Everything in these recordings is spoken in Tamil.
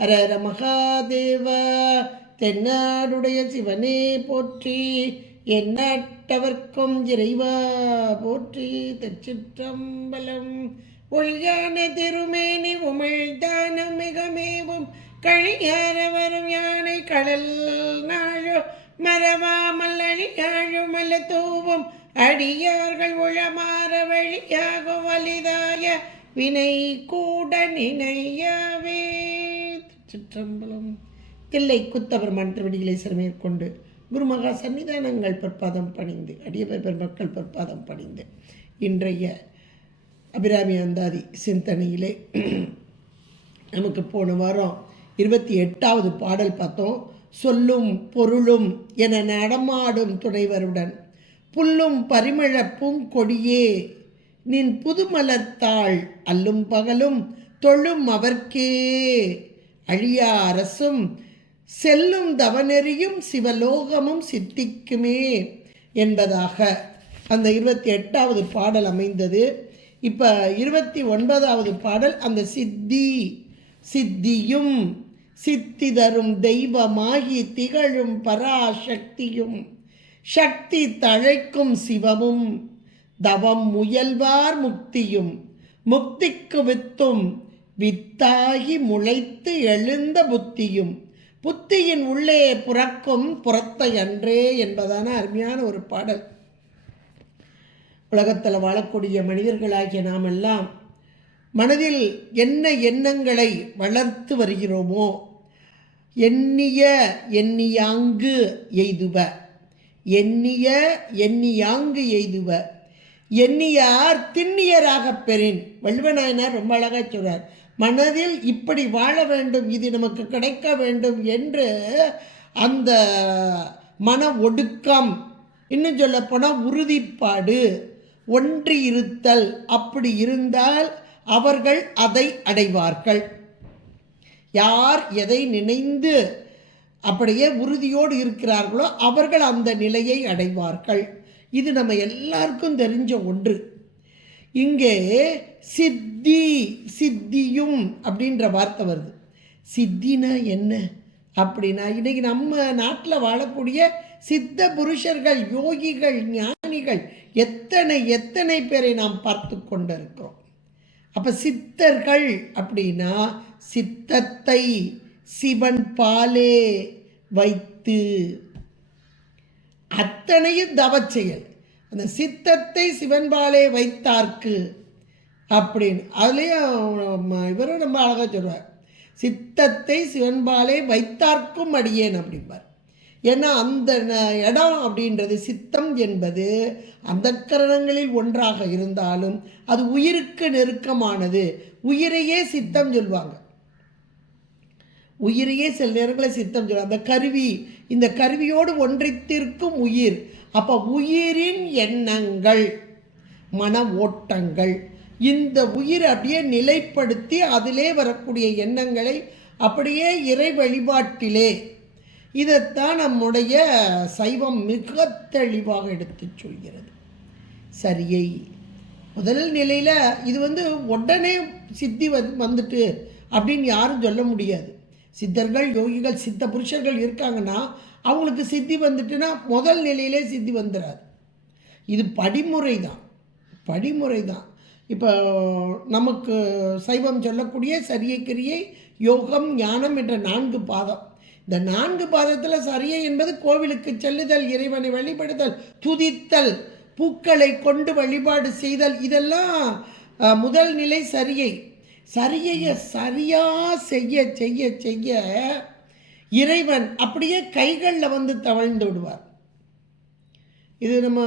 ஹரஹர மகாதேவா. தென்னாடுடைய சிவனே போற்றி, எந்நாட்டவர்க்கும் இறைவா போற்றி. திருச்சிற்றம்பலம். ஒழியான திருமேனி உமிழ்தான மிகமேவும் கழியார வரும் யானை கடல் நாழோ மரவாமல் அழியாழும் அல்ல தூவும் அடியார்கள் உளமாற வழியாகும் வலிதாய வினை கூட நினையாவே. சிற்றம்பலம். தில்லை குத்தபெருமான் திருவடிகளை சிறமேற்கொண்டு குருமகா சன்னிதானங்கள் பொற்பாதம் பணிந்து அடியவர் பெருமக்கள் பொற்பாதம் பணிந்து இன்றைய அபிராமி அந்தாதி சிந்தனையிலே நமக்கு போன வாரம் 28வது பாடல் பார்த்தோம். சொல்லும் பொருளும் என நடமாடும் துணைவருடன் புல்லும் பரிமள பூங்கொடியே நின் புதுமலர்த்தாள் அல்லும் பகலும் தொழும் அவர்க்கே அழியா அரசும் செல்லும் தவநெறியும் சிவலோகமும் சித்திக்குமே என்பதாக அந்த 28வது பாடல் அமைந்தது. இப்போ 29வது பாடல் அந்த சித்தியும் சித்தி தரும் தெய்வமாகி திகழும் பராசக்தியும் சக்தி தழைக்கும் சிவமும் தவம் முயல்வார் முக்தியும் முக்திக்கு வித்தும் வித்தாகி முளைத்து எழுந்த புத்தியும் புத்தியின் உள்ளே புறக்கும் புறத்தை அன்றே என்பதான அருமையான ஒரு பாடல். உலகத்தில் வாழக்கூடிய மனிதர்களாகிய நாம் எல்லாம் மனதில் என்ன எண்ணங்களை வளர்த்து வருகிறோமோ எண்ணியாங்கு எய்துவ எண்ணியார் திண்ணியராகப் பெறின். வள்ளுவநாயனார் ரொம்ப அழகாக சொல்றார். மனதில் இப்படி வாழ வேண்டும், இது நமக்கு கிடைக்க வேண்டும் என்று அந்த மன ஒடுக்கம், இன்னும் சொல்ல போனால் உறுதிப்பாடு, ஒன்றி இருத்தல், அப்படி இருந்தால் அவர்கள் அதை அடைவார்கள். யார் எதை நினைந்து அப்படியே உறுதியோடு இருக்கிறார்களோ அவர்கள் அந்த நிலையை அடைவார்கள். இது நம்ம எல்லாருக்கும் தெரிஞ்ச ஒன்று. இங்கே சித்தியும் அப்படின்ற வார்த்தை வருது. சித்தினா என்ன அப்படின்னா, இன்னைக்கு நம்ம நாட்டில் வாழக்கூடிய சித்த புருஷர்கள், யோகிகள், ஞானிகள் எத்தனை பேரை நாம் பார்த்து கொண்டிருக்கிறோம். அப்போ சித்தர்கள் அப்படின்னா சித்தத்தை சிவன் பாலே வைத்து, அத்தனையும் தவச் செயல். அந்த சித்தத்தை சிவன்பாலே வைத்தார்க்கு அப்படின்னு அதுலேயும் இவரும் ரொம்ப அழகாக சொல்வார். சித்தத்தை சிவன்பாலே வைத்தார்க்கும் அடியேன் அப்படிம்பார். ஏன்னா அந்த இடம் அப்படின்றது, சித்தம் என்பது அந்த கரணங்களில் ஒன்றாக இருந்தாலும் அது உயிருக்கு நெருக்கமானது. உயிரையே சித்தம் சொல்லுவாங்க. உயிரையே சில நேரங்களில் சித்தம் சொல்லுவாங்க. அந்த கருவி, இந்த கருவியோடு ஒன்றித்திருக்கும் உயிர். அப்போ உயிரின் எண்ணங்கள், மன ஓட்டங்கள், இந்த உயிர் அப்படியே நிலைப்படுத்தி அதிலே வரக்கூடிய எண்ணங்களை அப்படியே இறை வழிபாட்டிலே, இதைத்தான் நம்முடைய சைவம் மிக தெளிவாக எடுத்து சொல்கிறது. சரியை முதல் நிலையில் இது உடனே சித்தி வந்துட்டு அப்படின்னு யாரும் சொல்ல முடியாது. சித்தர்கள், யோகிகள், சித்த புருஷர்கள் இருக்காங்கன்னா அவங்களுக்கு சித்தி வந்துட்டுன்னா முதல் நிலையிலே சித்தி வந்துடாது. இது படிமுறை தான். இப்போ நமக்கு சைவம் சொல்லக்கூடிய சரியை, கிரியை, யோகம், ஞானம் என்ற 4 பாதம். இந்த 4 பாதத்தில் சரியை என்பது கோவிலுக்கு செல்லுதல், இறைவனை வழிபடுதல், துதித்தல், பூக்களை கொண்டு வழிபாடு செய்தல், இதெல்லாம் முதல் நிலை சரியை. சரியை சரியாக செய்ய இறைவன் அப்படியே கைகளில் தவழ்ந்து விடுவார். இது நம்ம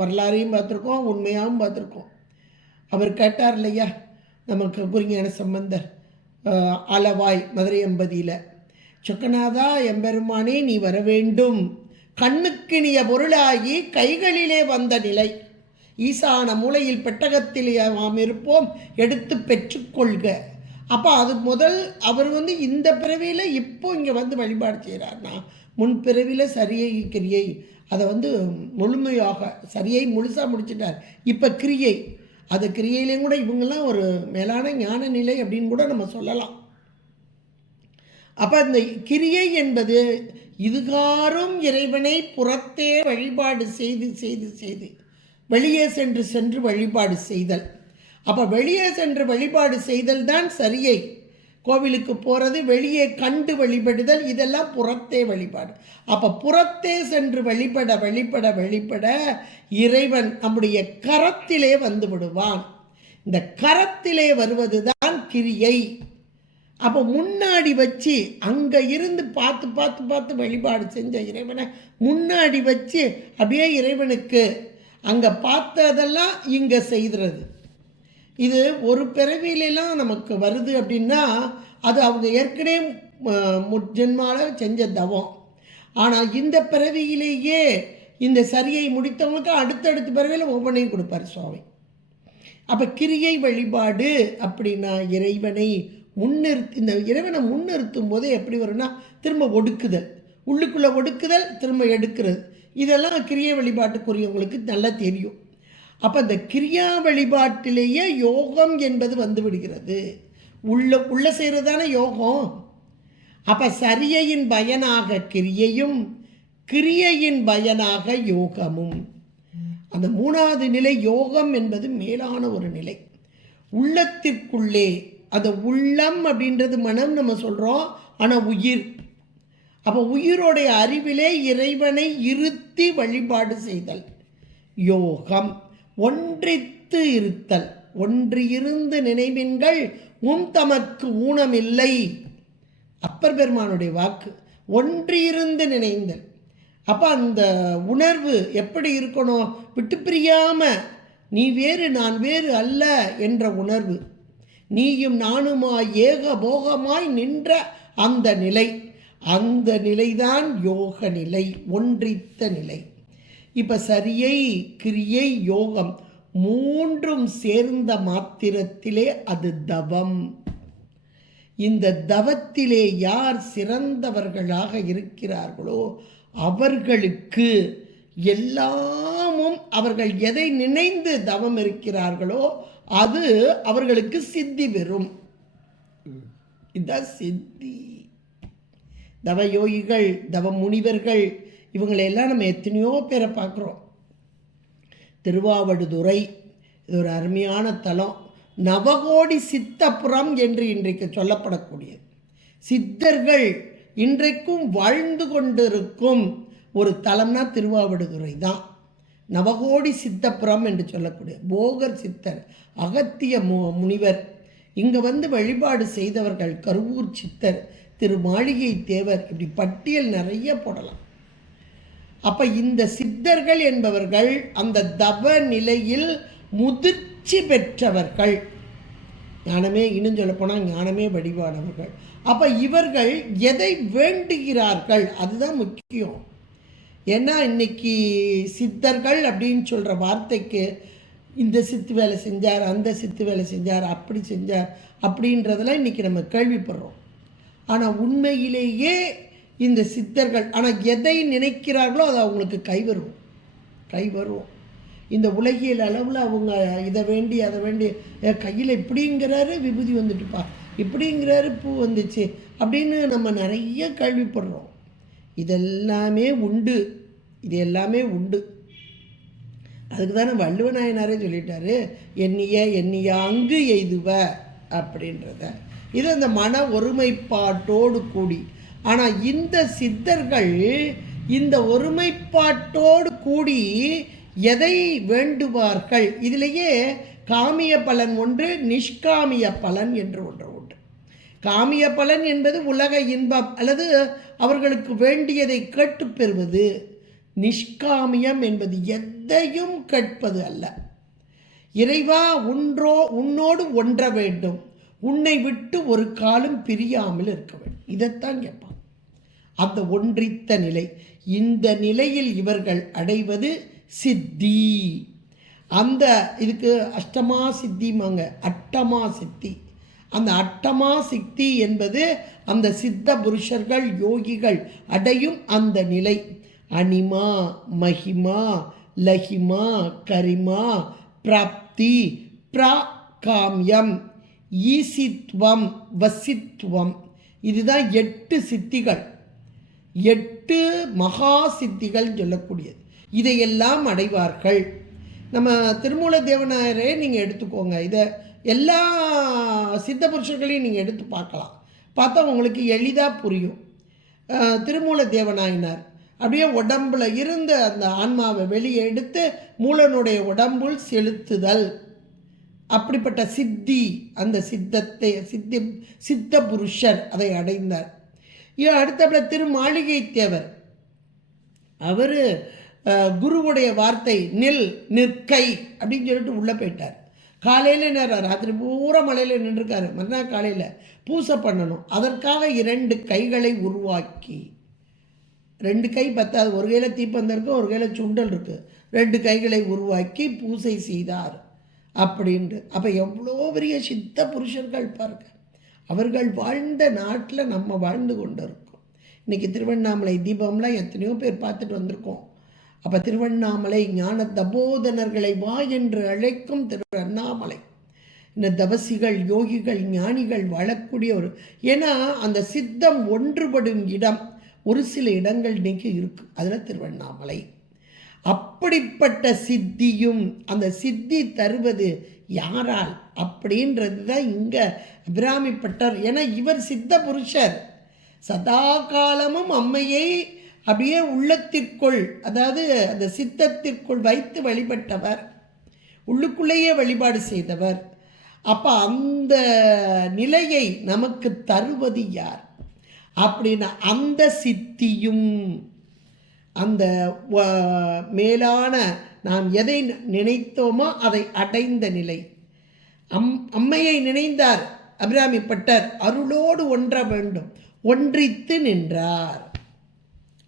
வரலாறையும் பார்த்துருக்கோம், உண்மையாகவும் பார்த்துருக்கோம். அவர் கேட்டார் இல்லையா, நமக்கு குறிஞான சம்பந்தர் ஆலவாய் மதுரை எம்பதியில், சொக்கநாதா எம்பெருமானே நீ வர வேண்டும், கண்ணுக்கினிய பொருளாகி கைகளிலே வந்த நிலை, ஈசான மூலையில் பெட்டகத்தில் நாம் இருப்போம், எடுத்து பெற்றுக்கொள்க. அப்போ அது முதல் அவர் இந்த பிறவியில் இப்போ இங்கே வழிபாடு செய்கிறார்னா, முன் பிறவியில் சரியை கிரியை அதை முழுமையாக சரியை முழுசாக முடிச்சிட்டார். இப்போ கிரியை, அது கிரியையிலையும் கூட இவங்கெல்லாம் ஒரு மேலான ஞான நிலை அப்படின்னு கூட நம்ம சொல்லலாம். அப்போ அந்த கிரியை என்பது இதுகாரும் இறைவனை புறத்தே வழிபாடு செய்து செய்து செய்து வெளியே சென்று சென்று வழிபாடு செய்தல். அப்போ வெளியே சென்று வழிபாடு செய்தல் தான் சரியை. கோவிலுக்கு போகிறது, வெளியே கண்டு வழிபடுதல், இதெல்லாம் புறத்தே வழிபாடு. அப்போ புறத்தே சென்று வழிபட வழிபட வழிபட இறைவன் நம்முடைய கரத்திலே வந்து விடுவான். இந்த கரத்திலே வருவது தான் கிரியை. அப்போ முன்னாடி வச்சு அங்கே இருந்து பார்த்து பார்த்து பார்த்து வழிபாடு செஞ்ச இறைவனை முன்னாடி வச்சு அப்படியே இறைவனுக்கு அங்கே பார்த்ததெல்லாம் இங்கே செய்கிறது. இது ஒரு பிறவியிலாம் நமக்கு வருது அப்படின்னா அது அவங்க ஏற்கனவே முற்ஜென்மாவில் செஞ்ச தவம். ஆனால் இந்த பிறவியிலேயே இந்த சரியை முடித்தவங்களுக்கு அடுத்தடுத்த பிறவியில் ஒவ்வொன்றையும் கொடுப்பார் சுவாமி. அப்போ கிரியை வழிபாடு அப்படின்னா இறைவனை முன்னிறுத்தி, இந்த இறைவனை முன்னிறுத்தும் போது எப்படி வரும்னா திரும்ப ஒடுக்குதல், உள்ளுக்குள்ளே ஒடுக்குதல், திரும்ப எடுக்கிறது. இதெல்லாம் கிரியை வழிபாட்டுக்குரியவங்களுக்கு நல்லா தெரியும். அப்போ அந்த கிரியா வழிபாட்டிலேயே யோகம் என்பது வந்து விடுகிறது. உள்ள செய்கிறது தானே யோகம். அப்போ சரியையின் பயனாக கிரியையும் கிரியையின் பயனாக யோகமும். அந்த மூணாவது நிலை யோகம் என்பது மேலான ஒரு நிலை. உள்ளத்திற்குள்ளே அந்த உள்ளம் அப்படின்றது மனம் நம்ம சொல்கிறோம், ஆனால் உயிர். அப்போ உயிரோடைய அறிவிலே இறைவனை இருத்தி வழிபாடு செய்தல் யோகம். ஒன்றித்து இருத்தல், ஒன்று இருந்து நினைவின்கள் தமக்கு ஊனமில்லை. அப்பர் பெருமானுடைய வாக்கு, ஒன்று இருந்து நினைந்தல். அப்போ அந்த உணர்வு எப்படி இருக்கணும்? விட்டு பிரியாமல் நீ வேறு நான் வேறு அல்ல என்ற உணர்வு, நீயும் நானுமாய் ஏக போகமாய் நின்ற அந்த நிலை, அந்த நிலைதான் யோக நிலை, ஒன்றித்த நிலை. இப்போ சரியை கிரியை யோகம் மூன்றும் சேர்ந்த மாத்திரத்திலே அது தவம். இந்த தவத்திலே யார் சிறந்தவர்களாக இருக்கிறார்களோ அவர்களுக்கு எல்லாமும், அவர்கள் எதை நினைந்து தவம் இருக்கிறார்களோ அது அவர்களுக்கு சித்தி பெறும். இதுதான் சித்தி. தவ யோகிகள், தவ முனிவர்கள், இவங்களையெல்லாம் நம்ம எத்தனையோ பேரை பார்க்குறோம். திருவாவடுதுறை இது ஒரு அருமையான தலம். நவகோடி சித்தப்புறம் என்று இன்றைக்கு சொல்லப்படக்கூடியது. சித்தர்கள் இன்றைக்கும் வாழ்ந்து கொண்டிருக்கும் ஒரு தலம்னா திருவாவடுதுறை தான். நவகோடி சித்தப்புறம் என்று சொல்லக்கூடிய போகர் சித்தர், அகத்திய முனிவர், இங்கே வந்து வழிபாடு செய்தவர்கள், கருவூர் சித்தர், திருமாளிகை தேவர், இப்படி பட்டியல் நிறைய போடலாம். அப்போ இந்த சித்தர்கள் என்பவர்கள் அந்த தவ நிலையில் முதிர்ச்சி பெற்றவர்கள், ஞானமே இன்னும் சொல்லப்போனால் ஞானமே வடிவானவர்கள். அப்போ இவர்கள் எதை வேண்டுகிறார்கள் அதுதான் முக்கியம். ஏன்னா இன்னைக்கு சித்தர்கள் அப்படின்னு சொல்கிற வார்த்தைக்கு இந்த சித்து வேலை செஞ்சார், அந்த சித்து வேலை செஞ்சார், அப்படி செஞ்சார் அப்படின்றதெல்லாம் இன்றைக்கி நம்ம கேள்விப்படுறோம். ஆனால் உண்மையிலேயே இந்த சித்தர்கள் ஆனால் எதை நினைக்கிறார்களோ அது அவங்களுக்கு கைவரும். இந்த உலகியல் அளவில் அவங்க இதை வேண்டி அதை வேண்டி, கையில் இப்படிங்கிறாரு விபூதி வந்துட்டுப்பா, இப்படிங்கிறாரு பூ வந்துச்சு அப்படின்னு நம்ம நிறைய கேள்விப்படுறோம். இதெல்லாமே உண்டு, இது எல்லாமே உண்டு. அதுக்கு தானே வள்ளுவநாயனாரே சொல்லிட்டாரு, எண்ணியாங்கு எய்துவ அப்படின்றத. இது அந்த மன ஒருமைப்பாட்டோடு கூடி. ஆனால் இந்த சித்தர்கள் இந்த ஒருமைப்பாட்டோடு கூடி எதை வேண்டுவார்கள்? இதிலேயே காமிய பலன் ஒன்று, நிஷ்காமிய பலன் என்று ஒன்று உண்டு. காமிய பலன் என்பது உலக இன்பம் அல்லது அவர்களுக்கு வேண்டியதை கேட்டு பெறுவது. நிஷ்காமியம் என்பது எதையும் கேட்பது அல்ல. இறைவா உன்னோடு ஒன்ற வேண்டும், உன்னை விட்டு ஒரு காலம் பிரியாமல் இருக்க வேண்டும், இதைத்தான் கேட்பான். அந்த ஒன்றித்த நிலை, இந்த நிலையில் இவர்கள் அடைவது சித்தி. அந்த இதுக்கு அஷ்டமா சித்திமாங்க, அட்டமா சித்தி. அந்த அட்டமா சித்தி என்பது அந்த சித்த புருஷர்கள் யோகிகள் அடையும் அந்த நிலை. அனிமா, மகிமா, லஹிமா, கரிமா, பிராப்தி, பிராகாமியம், ஈசித்வம், வசித்வம், இதுதான் 8 சித்திகள், 8 மகா சித்திகள் சொல்லக்கூடியது. இதையெல்லாம் அடைவார்கள். நம்ம திருமூல தேவனாரே நீங்கள் எடுத்துக்கோங்க, இதை எல்லா சித்த புருஷர்களையும் நீங்கள் எடுத்து பார்க்கலாம். பார்த்தா உங்களுக்கு எளிதாக புரியும். திருமூல தேவனாயினார் அப்படியே உடம்புல இருந்து அந்த ஆன்மாவை வெளியே எடுத்து மூலனுடைய உடம்புள் செலுத்துதல், அப்படிப்பட்ட சித்தி, அந்த சித்த புருஷர் அதை அடைந்தார். அடுத்தபடி திருமாளிகை தேவர், அவர் குருவுடைய வார்த்தை நிற்கை அப்படின்னு சொல்லிட்டு உள்ளே போயிட்டார். காலையில் நேரம் ராத்திரி பூரா மலையில் நின்றுருக்காரு. மறுநாள் காலையில் பூசை பண்ணணும், அதற்காக 2 கைகளை உருவாக்கி, 2 கை பத்தாது, ஒரு கையில் தீப்பந்தம் இருக்குது, ஒரு கையில் சுண்டல் இருக்குது, 2 கைகளை உருவாக்கி பூசை செய்தார் அப்படின்ட்டு. அப்போ எவ்வளோ பெரிய சித்த புருஷர்கள் பாருங்க. அவர்கள் வாழ்ந்த நாட்டில் நம்ம வாழ்ந்து கொண்டு இருக்கோம். இன்றைக்கி திருவண்ணாமலை தீபம்லாம் எத்தனையோ பேர் பார்த்துட்டு வந்திருக்கோம். அப்போ திருவண்ணாமலை ஞான தபோதனர்களை வா என்று அழைக்கும் திரு அண்ணாமலை. இந்த தவசிகள், யோகிகள், ஞானிகள் வாழக்கூடிய ஒரு, ஏன்னா அந்த சித்தம் ஒன்றுபடும் இடம் ஒரு சில இடங்கள் இன்றைக்கி இருக்குது, அதில் திருவண்ணாமலை. அப்படிப்பட்ட சித்தியும், அந்த சித்தி தருவது யாரால் அப்படின்றது தான் இங்கே அபிராமிப்பட்டர். ஏன்னா இவர் சித்த புருஷர், சதா காலமும் அம்மையை அப்படியே உள்ளத்திற்குள், அதாவது அந்த சித்தத்திற்குள் வைத்து வழிபட்டவர், உள்ளுக்குள்ளேயே வழிபாடு செய்தவர். அப்போ அந்த நிலையை நமக்கு தருவது யார் அப்படின்னா அந்த சித்தியும், அந்த மேலான நாம் எதை நினைத்தோமோ அதை அடைந்த நிலை. அம்மையை நினைந்தார் அபிராமிப்பட்டர், அருளோடு ஒன்ற வேண்டும், ஒன்றித்து நின்றார்.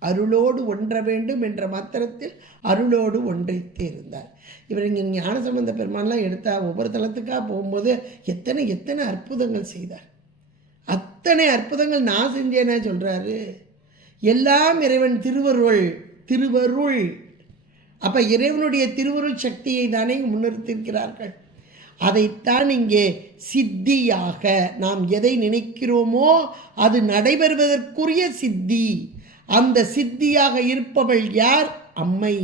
அருளோடு ஒன்ற வேண்டும் என்ற மாத்திரத்தில் அருளோடு ஒன்றித்து இருந்தார். இவர் இங்கே ஞானசம்பந்த பெருமான்லாம் எடுத்தால் ஒவ்வொரு தளத்துக்காக போகும்போது எத்தனை அற்புதங்கள் செய்தார். அத்தனை அற்புதங்கள் நான் செஞ்சேனே சொல்கிறாரு. எல்லாம் இறைவன் திருவருள். அப்போ இறைவனுடைய திருவருள் சக்தியை தானே முன்னிறுத்திருக்கிறார்கள். அதைத்தான் இங்கே சித்தியாக, நாம் எதை நினைக்கிறோமோ அது நடைபெறுவதற்குரிய சித்தி. அந்த சித்தியாக இருப்பவள் யார்? அம்மை,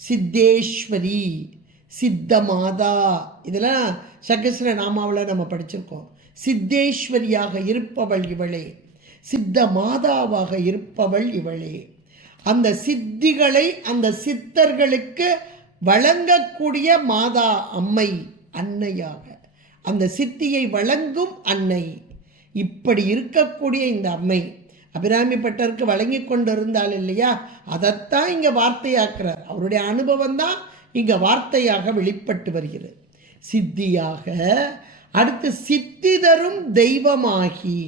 சித்தேஸ்வரி, சித்தமாதா. இதெல்லாம் சகஸ்ர நாமாவில் நம்ம படிச்சிருக்கோம். சித்தேஸ்வரியாக இருப்பவள் இவளே, சித்த மாதாவாக இருப்பவள் இவளே. அந்த சித்திகளை அந்த சித்தர்களுக்கு வழங்கக்கூடிய மாதா அம்மை, அன்னையாக அந்த சித்தியை வழங்கும் அன்னை. இப்படி இருக்கக்கூடிய இந்த அம்மை அபிராமிப்பட்டருக்கு வழங்கி கொண்டிருந்தாள் இல்லையா, அதைத்தான் இங்கே வார்த்தையாக்குறார். அவருடைய அனுபவம் தான் இங்கே வார்த்தையாக வெளிப்பட்டு வருகிறது. சித்தியாக, அடுத்து சித்தி தரும் தெய்வமாகி.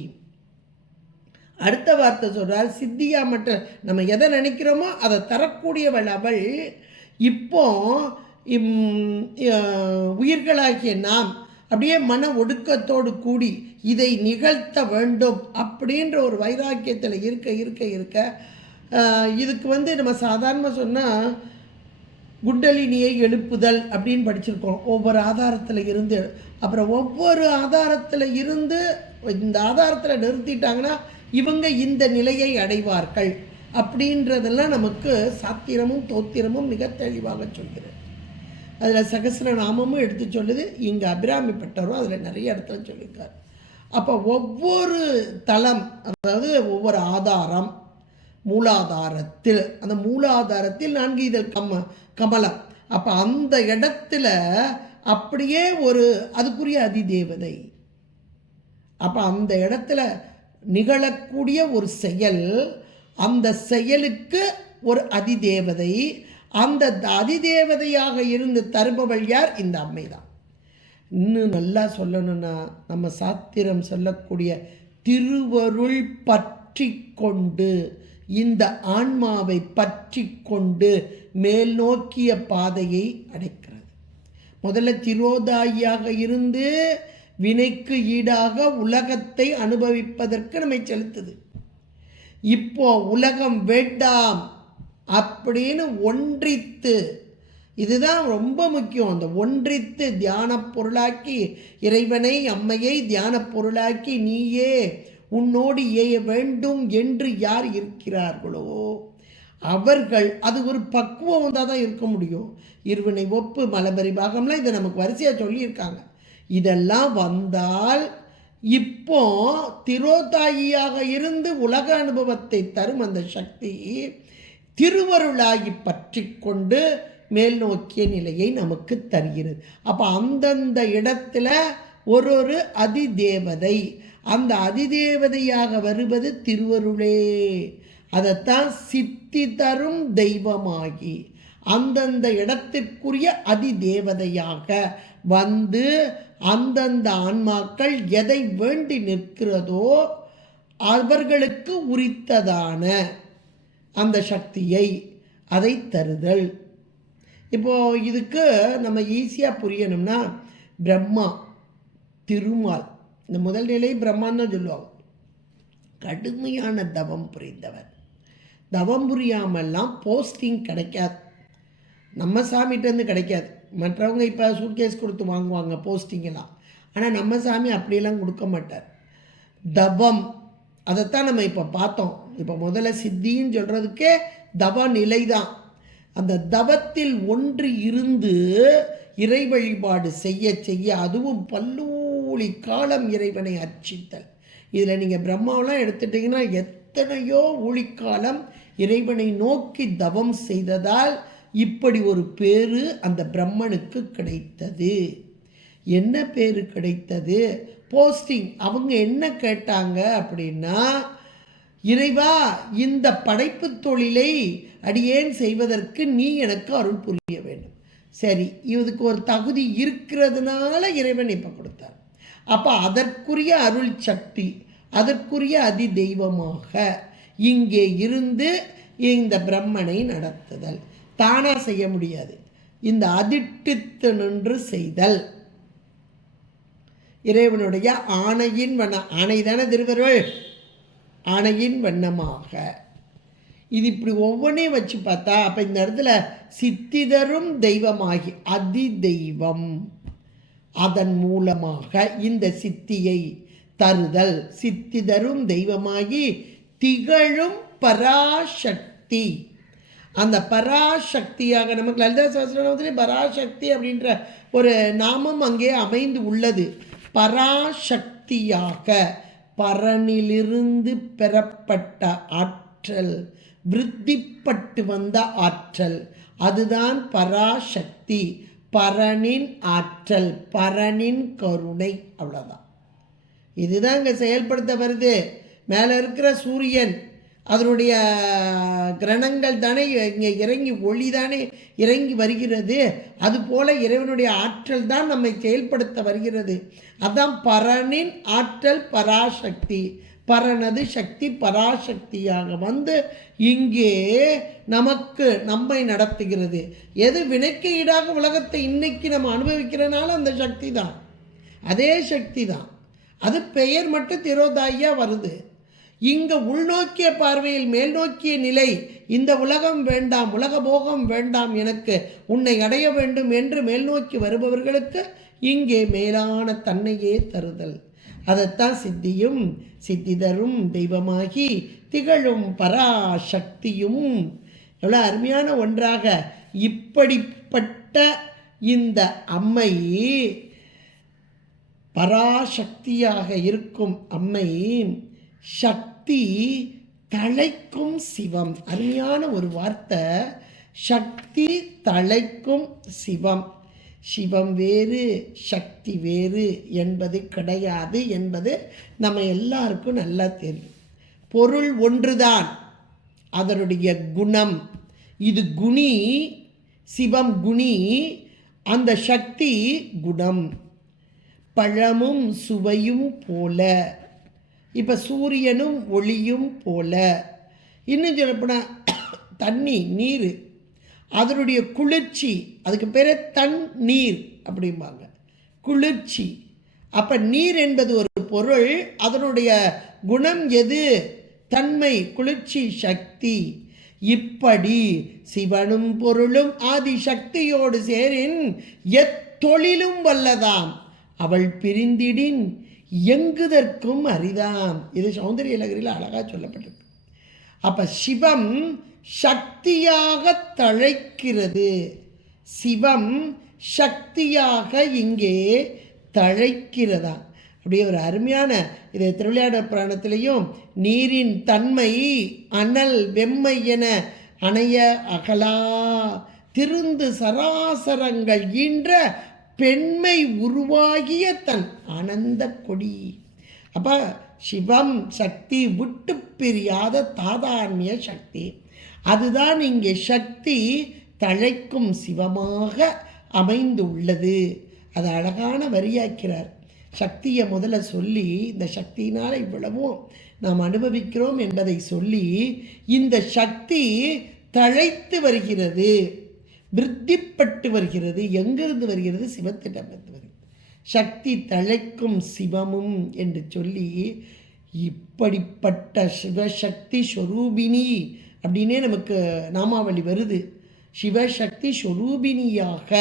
அடுத்த வார்த்தை சொல்கிறார், சித்தியா மட்டும் நம்ம எதை நினைக்கிறோமோ அதை தரக்கூடியவள் அவள். இப்போ உயிர்களாகிய நாம் அப்படியே மன ஒடுக்கத்தோடு கூடி இதை நிகழ்த்த வேண்டும் அப்படின்ற ஒரு வைராக்கியத்தில் இருக்க இதுக்கு நம்ம சாதாரணமாக சொன்னால் குண்டலினியை எழுப்புதல் அப்படின்னு படிச்சிருக்கோம். ஒவ்வொரு ஆதாரத்தில் இருந்து, அப்புறம் ஒவ்வொரு ஆதாரத்தில் இருந்து இந்த ஆதாரத்தில் நிறுத்திட்டாங்கன்னா இவங்க இந்த நிலையை அடைவார்கள் அப்படின்றதெல்லாம் நமக்கு சாத்திரமும் தோத்திரமும் மிக தெளிவாக சொல்கிறது. அதில் சகஸ்ரநாமமும் எடுத்து சொல்லுது. இங்கே அபிராமிப்பட்டரும் அதில் நிறைய இடத்துல சொல்லியிருக்கார். அப்போ ஒவ்வொரு தளம், அதாவது ஒவ்வொரு ஆதாரம், மூலாதாரத்தில், அந்த மூலாதாரத்தில் 4 இதழ் கமலம். அப்போ அந்த இடத்துல அப்படியே ஒரு அதுக்குரிய அதிதேவதை. அப்போ அந்த இடத்துல நிகழக்கூடிய ஒரு செயல், அந்த செயலுக்கு ஒரு அதிதேவதை. அந்த அதிதேவதையாக இருந்து தருபவள் யார்? இந்த அம்மை தான். இன்னும் நல்லா சொல்லணும்னா நம்ம சாத்திரம் சொல்லக்கூடிய திருவருள் பற்றி கொண்டு, இந்த ஆன்மாவை பற்றி கொண்டு மேல் நோக்கிய பாதையை அடைக்கிறது. முதல்ல திரோதாயியாக இருந்து வினைக்கு ஈடாக உலகத்தை அனுபவிப்பதற்கு நம்மை செலுத்துது. இப்போ உலகம் வேண்டாம் அப்படின்னு ஒன்றித்து, இதுதான் ரொம்ப முக்கியம். அந்த ஒன்றித்து தியான பொருளாக்கி, இறைவனை அம்மையை தியான பொருளாக்கி நீயே உன்னோடு ஏய வேண்டும் என்று யார் இருக்கிறார்களோ அவர்கள், அது ஒரு பக்குவம் வந்தால் தான் இருக்க முடியும். இருவினை ஒப்பு மலபரி பாகம்லாம் இதை நமக்கு வரிசையாக சொல்லியிருக்காங்க. இதெல்லாம் வந்தால் இப்போ திரோதாயியாக இருந்து உலக அனுபவத்தை தரும் அந்த சக்தி திருவருளாகி பற்றி கொண்டு மேல் நோக்கிய நிலையை நமக்கு தருகிறது. அப்போ அந்தந்த இடத்துல ஒரு அதிதேவதை, அந்த அதிதேவதையாக வருவது திருவருளே. அதைத்தான் சித்தி தரும் தெய்வமாகி அந்தந்த இடத்திற்குரிய அதிதேவதையாக வந்து அந்தந்த ஆன்மாக்கள் எதை வேண்டி நிற்கிறதோ அவர்களுக்கு உரித்ததான அந்த சக்தியை அதை தருதல். இப்போது இதுக்கு நம்ம ஈஸியாக புரியணும்னா, பிரம்மா திருமால், இந்த முதல் நிலை பிரம்மான்னு தான் சொல்லுவாங்க. கடுமையான தவம் புரிந்தவர். தவம் புரியாமல்லாம் போஸ்டிங் கிடைக்காது, நம்ம சாமிகிட்டேருந்து கிடைக்காது. மற்றவங்க இப்போ சூட்கேஸ் கொடுத்து வாங்குவாங்க போஸ்டிங்கெல்லாம், ஆனால் நம்ம சாமி அப்படியெல்லாம் கொடுக்க மாட்டார். தவம், அதைத்தான் நம்ம இப்போ பார்த்தோம். இப்போ முதல்ல சித்தின்னு சொல்கிறதுக்கே தவ நிலை தான். அந்த தவத்தில் ஒன்று இருந்து இறை வழிபாடு செய்ய செய்ய, அதுவும் பல்லூழி காலம் இறைவனை அர்ச்சித்தல். இதில் நீங்கள் பிரம்மாவெல்லாம் எடுத்துட்டிங்கன்னா எத்தனையோ ஊழிக்காலம் இறைவனை நோக்கி தவம் செய்ததால் இப்படி ஒரு பேரு அந்த பிரம்மனுக்கு கிடைத்தது. என்ன பேரு கிடைத்தது? போஸ்டிங். அவங்க என்ன கேட்டாங்க அப்படின்னா, இறைவா, இந்த படைப்பு தொழிலை அடியேன் செய்வதற்கு நீ எனக்கு அருள் புரிய வேண்டும். சரி, இதுக்கு ஒரு தகுதி இருக்கிறதுனால இறைவன் இப்போ கொடுத்தார். அப்போ அதற்குரிய அருள் சக்தி, அதற்குரிய அதி தெய்வமாக இங்கே இருந்து இந்த பிரம்மனை நடத்துதல். தானாக செய்ய முடியாது, இந்த அதிட்டித்து நின்று செய்தல். இறைவனுடைய ஆணையின் ஆணைதான திருவருள், ஆணையின் வண்ணமாக இது இப்படி ஒவ்வொன்றையும் வச்சு பார்த்தா, அப்போ இந்த இடத்துல சித்திதரும் தெய்வமாகி அதி தெய்வம், அதன் மூலமாக இந்த சித்தியை தருதல். சித்திதரும் தெய்வமாகி திகழும் பராசக்தி, அந்த பராசக்தியாக நமக்கு லலிதா சகஸ்ரநாமத்திலே பராசக்தி அப்படின்ற ஒரு நாமம் அங்கே அமைந்து உள்ளது. பராசக்தியாக பரனிலிருந்து பெறப்பட்ட ஆற்றல், விருத்திப்பட்டு வந்த ஆற்றல், அதுதான் பராசக்தி. பரனின் ஆற்றல், பரனின் கருணை, அவ்வளோதான். இதுதான் இங்கே செயல்படுத்த வருது. மேலே இருக்கிற சூரியன், அதனுடைய கிரணங்கள் தானே இங்கே இறங்கி, ஒளி தானே இறங்கி வருகிறது. அதுபோல் இறைவனுடைய ஆற்றல் தான் நம்மை செயல்படுத்த வருகிறது. அதான் பரனின் ஆற்றல் பராசக்தி. பரனது சக்தி பராசக்தியாக வந்து இங்கே நமக்கு நம்மை நடத்துகிறது. எது வினைக்கு ஈடாக உலகத்தை இன்னைக்கு நம்ம அனுபவிக்கிறனால அந்த சக்தி தான், அதே சக்தி தான். அது பெயர் மட்டும் திரோதாயியாக வருது. இங்கே உள்நோக்கிய பார்வையில் மேல் நோக்கிய நிலை, இந்த உலகம் வேண்டாம், உலக போகம் வேண்டாம், எனக்கு உன்னை அடைய வேண்டும் என்று மேல் நோக்கி வருபவர்களுக்கு இங்கே மேலான தன்னையே தருதல். அதைத்தான் சித்தியும் சித்திதரும் தெய்வமாகி திகழும் பராசக்தியும். எவ்வளோ அருமையான ஒன்றாக இப்படிப்பட்ட இந்த அம்மை, பராசக்தியாக இருக்கும் அம்மை, சக்தி தழைக்கும் சிவம். அருமையான ஒரு வார்த்தை, சக்தி தழைக்கும் சிவம். சிவம் வேறு சக்தி வேறு என்பது கிடையாது என்பது நம்ம எல்லாருக்கும் நல்லா தெரியும். பொருள் ஒன்றுதான், அதனுடைய குணம். இது குணி, சிவம் குணி, அந்த சக்தி குணம். பழமும் சுவையும் போல, இப்போ சூரியனும் ஒளியும் போல. இன்னும் சொல்லப்போனால் தண்ணி, நீர், அதனுடைய குளிர்ச்சி, அதுக்கு பேர் தன் நீர் அப்படிம்பாங்க, குளிர்ச்சி. அப்போ நீர் என்பது ஒரு பொருள், அதனுடைய குணம் எது? தன்மை, குளிர்ச்சி, சக்தி. இப்படி சிவனும் பொருளும் ஆதி சக்தியோடு சேரின் எத்தொழிலும் வல்லதாம். அவள் பிரிந்திடின் எங்குதற்கும் அரிதாம். இது சௌந்தரிய லகரியில் அழகாக சொல்லப்பட்டிருக்கு. அப்போ சிவம் சக்தியாக தழைக்கிறது. சிவம் சக்தியாக இங்கே தழைக்கிறதா. அப்படியே ஒரு அருமையான இது திருவிளையாடற் புராணத்திலையும் நீரின் தன்மை அனல் வெம்மை என அணைய அகலா திருந்து சராசரங்கள் ஈன்ற பெண்மை உருவாகிய தன் ஆனந்த கொடி. அப்போ சிவம் சக்தி விட்டு பிரியாத தாதான்மிய சக்தி. அதுதான் இங்கே சக்தி தழைக்கும் சிவமாக அமைந்துள்ளது. அது அழகான வரியாக்கிறார். சக்தியை முதல்ல சொல்லி இந்த சக்தியினால் இவ்வளவும் நாம் அனுபவிக்கிறோம் என்பதை சொல்லி இந்த சக்தி தழைத்து வருகிறது, விருத்திப்பட்டு வருகிறது. எங்கிருந்து வருகிறது? சிவத்திடமிருந்து வருகிறது. சக்தி தழைக்கும் சிவமும் என்று சொல்லி இப்படிப்பட்ட சிவசக்தி ஸ்வரூபிணி அப்படின்னே நமக்கு நாமாவளி வருது. சிவசக்தி ஸ்வரூபிணியாக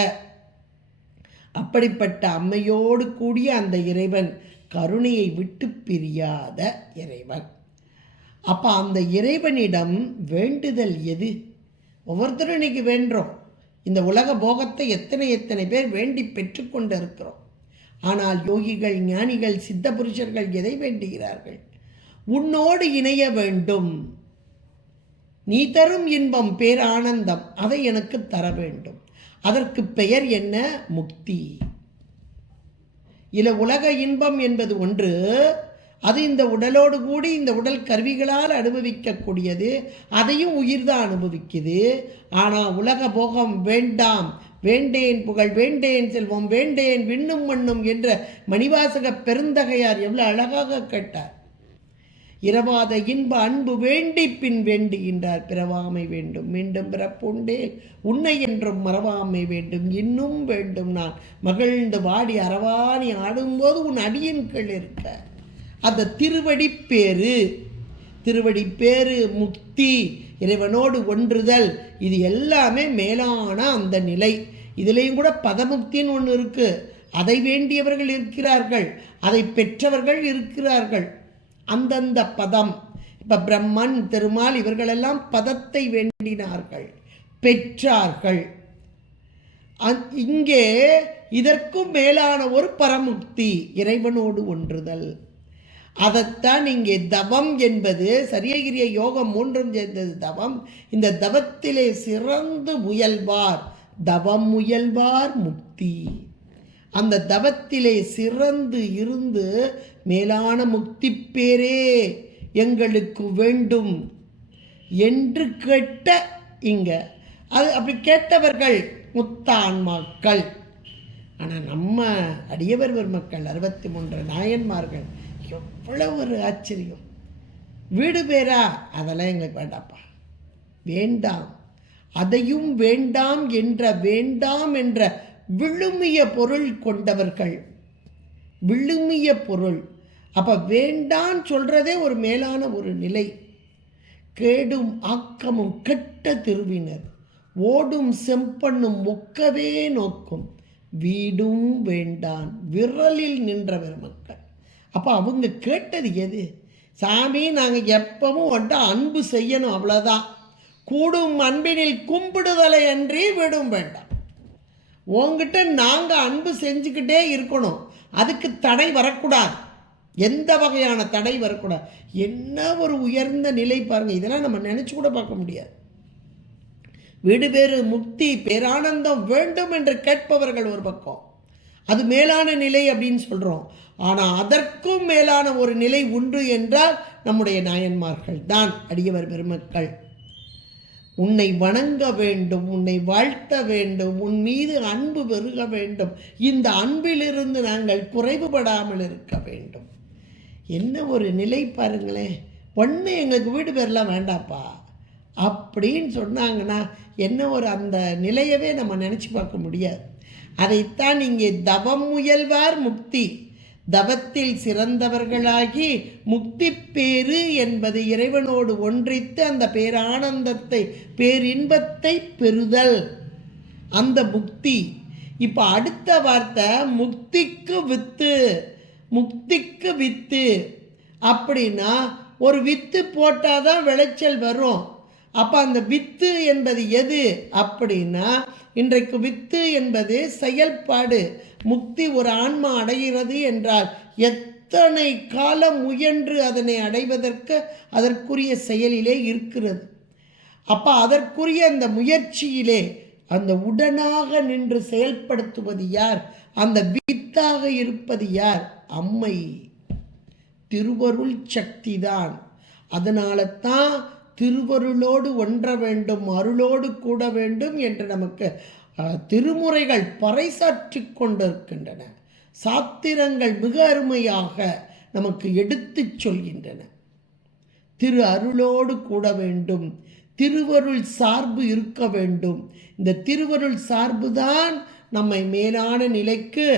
அப்படிப்பட்ட அம்மையோடு கூடிய அந்த இறைவன் கருணையை விட்டு பிரியாத இறைவன். அப்போ அந்த இறைவனிடம் வேண்டுதல் எது? ஒவ்வொருத்தரும் இன்னைக்கு வேண்டுறோம். இந்த உலக போகத்தை எத்தனை பேர் வேண்டி பெற்றுக்கொண்டு இருக்கிறோம். ஆனால் யோகிகள், ஞானிகள், சித்த புருஷர்கள் எதை வேண்டுகிறார்கள்? உன்னோடு இணைய வேண்டும், நீ தரும் இன்பம் பேரானந்தம், அதை எனக்கு தர வேண்டும். அதற்கு பெயர் என்ன? முக்தி. இல உலக இன்பம் என்பது ஒன்று, அது இந்த உடலோடு கூடி இந்த உடல் கருவிகளால் அனுபவிக்கக்கூடியது. அதையும் உயிர்தான் அனுபவிக்குது. ஆனால் உலக போகம் வேண்டாம், வேண்டேன் புகழ், வேண்டேன் செல்வம், வேண்டேன் விண்ணும் மண்ணும் என்ற மணிவாசக பெருந்தகையார் எவ்வளவு அழகாக கேட்டார். இரவாத இன்ப அன்பு வேண்டி பின் வேண்டுகின்றார். பிறவாமை வேண்டும், மீண்டும் பிறப்புண்டேன், உன்னை என்றும் மறவாமை வேண்டும், இன்னும் வேண்டும் நான் மகிழ்ந்து வாடி அரவாணி ஆடும்போது உன் அடியின் கீழ் இருக்க. அந்த திருவடி பேரு, திருவடி பேரு, முக்தி, இறைவனோடு ஒன்றுதல், இது எல்லாமே மேலான அந்த நிலை. இதுலேயும் கூட பதமுக்தின்னு ஒன்று இருக்குது. அதை வேண்டியவர்கள் இருக்கிறார்கள், அதை பெற்றவர்கள் இருக்கிறார்கள். அந்தந்த பதம், இப்போ பிரம்மன், திருமால் இவர்களெல்லாம் பதத்தை வேண்டினார்கள், பெற்றார்கள். இங்கே இதற்கும் மேலான ஒரு பரமுக்தி, இறைவனோடு ஒன்றுதல். அதைத்தான் இங்கே தவம் என்பது, சரியகிரிய யோகம் மூன்றும் சேர்ந்தது தவம். இந்த தவத்திலே சிறந்து முயல்வார், தவம் முயல்வார் முக்தி. அந்த தவத்திலே சிறந்து இருந்து மேலான முக்தி பேரே எங்களுக்கு வேண்டும் என்று கேட்ட இங்க அது அப்படி கேட்டவர்கள் முத்தான்மாக்கள். ஆனால் நம்ம அடியவர் பெருமக்கள் 63 நாயன்மார்கள் எவ்வளவு ஒரு ஆச்சரியம். வீடு பேரா அதெல்லாம் எங்களுக்கு வேண்டாப்பா, வேண்டாம், அதையும் வேண்டாம் என்ற வேண்டாம் என்ற விழுமிய பொருள் கொண்டவர்கள். விழுமிய பொருள். அப்போ வேண்டான்னு சொல்கிறதே ஒரு மேலான ஒரு நிலை. கேடும் ஆக்கமும் கெட்ட திருவினர் ஓடும் செம்பண்ணும் ஒக்கவே நோக்கும் வீடும் வேண்டான் விரலில் நின்ற பெருமக்கள். அப்போ அவங்க கேட்டது எது? சாமி, நாங்கள் எப்பவும் வந்துட்டு அன்பு செய்யணும், அவ்வளோதான். கூடும் அன்பினில் கும்பிடுதலை அன்றி விடும் வேண்டாம். உங்ககிட்ட நாங்கள் அன்பு செஞ்சுக்கிட்டே இருக்கணும், அதுக்கு தடை வரக்கூடாது, எந்த வகையான தடை வரக்கூடாது. என்ன ஒரு உயர்ந்த நிலை பாருங்கள். இதெல்லாம் நம்ம நினச்சி கூட பார்க்க முடியாது. வீடு பேரு, முக்தி, பேரானந்தம் வேண்டும் என்று கேட்பவர்கள் ஒரு பக்கம், அது மேலான நிலை அப்படின்னு சொல்கிறோம். ஆனால் அதற்கும் மேலான ஒரு நிலை உண்டு என்றால் நம்முடைய நாயன்மார்கள் தான், அடியவர் பெருமக்கள். உன்னை வணங்க வேண்டும், உன்னை வாழ்த்த வேண்டும், உன் மீது அன்பு பெருக வேண்டும், இந்த அன்பிலிருந்து நாங்கள் குறைவுபடாமல் இருக்க வேண்டும். என்ன ஒரு நிலை பாருங்களேன். ஒன்று எங்களுக்கு வீடு பேரெலாம் வேண்டாப்பா அப்படின்னு சொன்னாங்கன்னா என்ன ஒரு அந்த நிலையவே நம்ம நினச்சி பார்க்க முடியாது. அதைத்தான் இங்கே தவம் முயல்வார் முக்தி, தவத்தில் சிறந்தவர்களாகி முக்தி பேரு என்பது இறைவனோடு ஒன்றித்து அந்த பேரானந்தத்தை, பேரின்பத்தை பெறுதல், அந்த முக்தி. இப்போ அடுத்த வார்த்தை முக்திக்கு வித்து. முக்திக்கு வித்து அப்படின்னா ஒரு வித்து போட்டால் தான் விளைச்சல் வரும். அப்போ அந்த வித்து என்பது எது அப்படின்னா, இன்றைக்கு வித்து என்பது செயல்பாடு. முக்தி ஒரு ஆன்மா அடைகிறது என்றால் எத்தனை காலம் முயன்று அதனை அடைவதற்கு அதற்குரிய செயலிலே இருக்கிறது. அப்போ அதற்குரிய அந்த முயற்சியிலே அந்த உடனாக நின்று செயல்படுத்துவது யார்? அந்த வித்தாக இருப்பது யார்? அம்மை, திருவருள் சக்தி தான். அதனால தான் திருவருளோடு ஒன்ற வேண்டும், அருளோடு கூட வேண்டும் என்று நமக்கு திருமுறைகள் பறைசாற்றி கொண்டிருக்கின்றன. சாத்திரங்கள் மிக அருமையாக நமக்கு எடுத்து சொல்கின்றன. திரு அருளோடு கூட வேண்டும், திருவருள் சார்பு இருக்க வேண்டும். இந்த திருவருள் சார்பு தான் நம்மை மேலான நிலைக்கு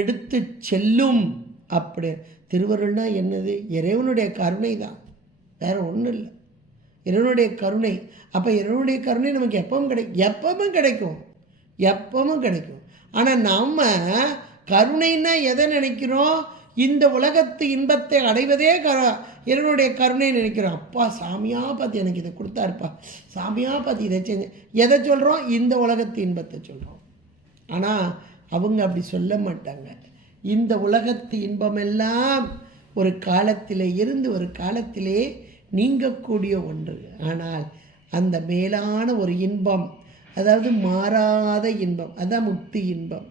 எடுத்து செல்லும். அப்படி திருவருள்னா என்னது? இறைவனுடைய கருணை தான், வேற ஒன்றும் இல்லை. இறைவனுடைய கருணை. அப்போ இறைவனுடைய கருணை நமக்கு எப்பவும் கிடைக்கும். ஆனால் நம்ம கருணைன்னா எதை நினைக்கிறோம்? இந்த உலகத்து இன்பத்தை அடைவதே இறைவனுடைய கருணை நினைக்கிறோம். அப்பா சாமியா பார்த்து எனக்கு இதை கொடுத்தாருப்பா, சாமியா பார்த்து இதை செஞ்சு எதை சொல்கிறோம்? இந்த உலகத்து இன்பத்தை சொல்கிறோம். ஆனால் அவங்க அப்படி சொல்ல மாட்டாங்க. இந்த உலகத்து இன்பமெல்லாம் ஒரு காலத்திலே இருந்து ஒரு காலத்திலே நீங்கக்கூடிய ஒன்று. ஆனால் அந்த மேலான ஒரு இன்பம், அதாவது மாறாத இன்பம், அதான் முக்தி இன்பம்.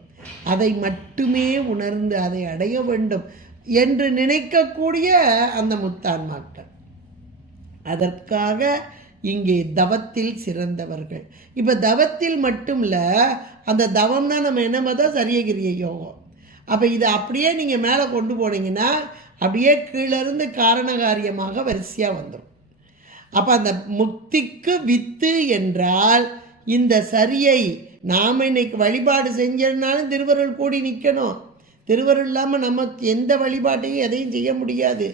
அதை மட்டுமே உணர்ந்து அதை அடைய வேண்டும் என்று நினைக்கக்கூடிய அந்த முத்தான்மாக்கள். அதற்காக இங்கே தவத்தில் சிறந்தவர்கள். இப்போ தவத்தில் மட்டும் இல்லை, அந்த தவம்னா நம்ம என்ன பார்த்தா சரியகிரிய யோகம். அப்போ இதை அப்படியே நீங்கள் மேலே கொண்டு போனீங்கன்னா அப்படியே கீழிருந்து காரணகாரியமாக வரிசையாக வந்துடும். அப்போ அந்த முக்திக்கு வித்து என்றால் இந்த சரியை நாம் இன்னைக்கு வழிபாடு செஞ்சதுனாலும் திருவருள் கூடி நிற்கணும். திருவருள் இல்லாமல் நம்ம எந்த வழிபாட்டையும் எதையும் செய்ய முடியாது.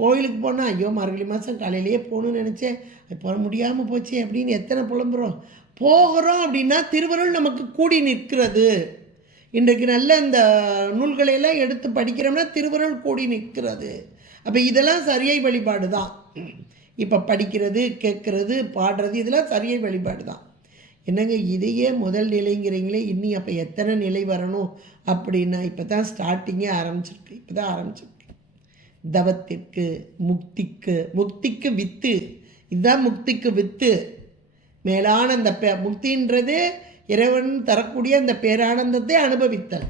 கோயிலுக்கு போனால் ஐயோ மார்கழி மாதம் காலையிலேயே போகணும்னு நினச்சேன், போக முடியாமல் போச்சு அப்படின்னு எத்தனை புலம்புறோம். போகிறோம் அப்படின்னா திருவருள் நமக்கு கூடி நிற்கிறது. இன்றைக்கு நல்ல இந்த நூல்களையெல்லாம் எடுத்து படிக்கிறோம்னா திருவருள் கூடி நிற்கிறது. அப்போ இதெல்லாம் சரியை வழிபாடு தான். இப்போ படிக்கிறது, கேட்குறது, பாடுறது இதெல்லாம் சரியை வழிபாடு தான். என்னங்க இதையே முதல் நிலைங்கிறீங்களே, இன்னி அப்போ எத்தனை நிலை வரணும் அப்படின்னா இப்போ தான் ஸ்டார்டிங்கே ஆரம்பிச்சிருக்கு. தவத்திற்கு, முக்திக்கு வித்து, இதுதான் முக்திக்கு வித்து. மேலான அந்த முக்தின்றது இறைவன் தரக்கூடிய அந்த பேரானந்தத்தை அனுபவித்தல்.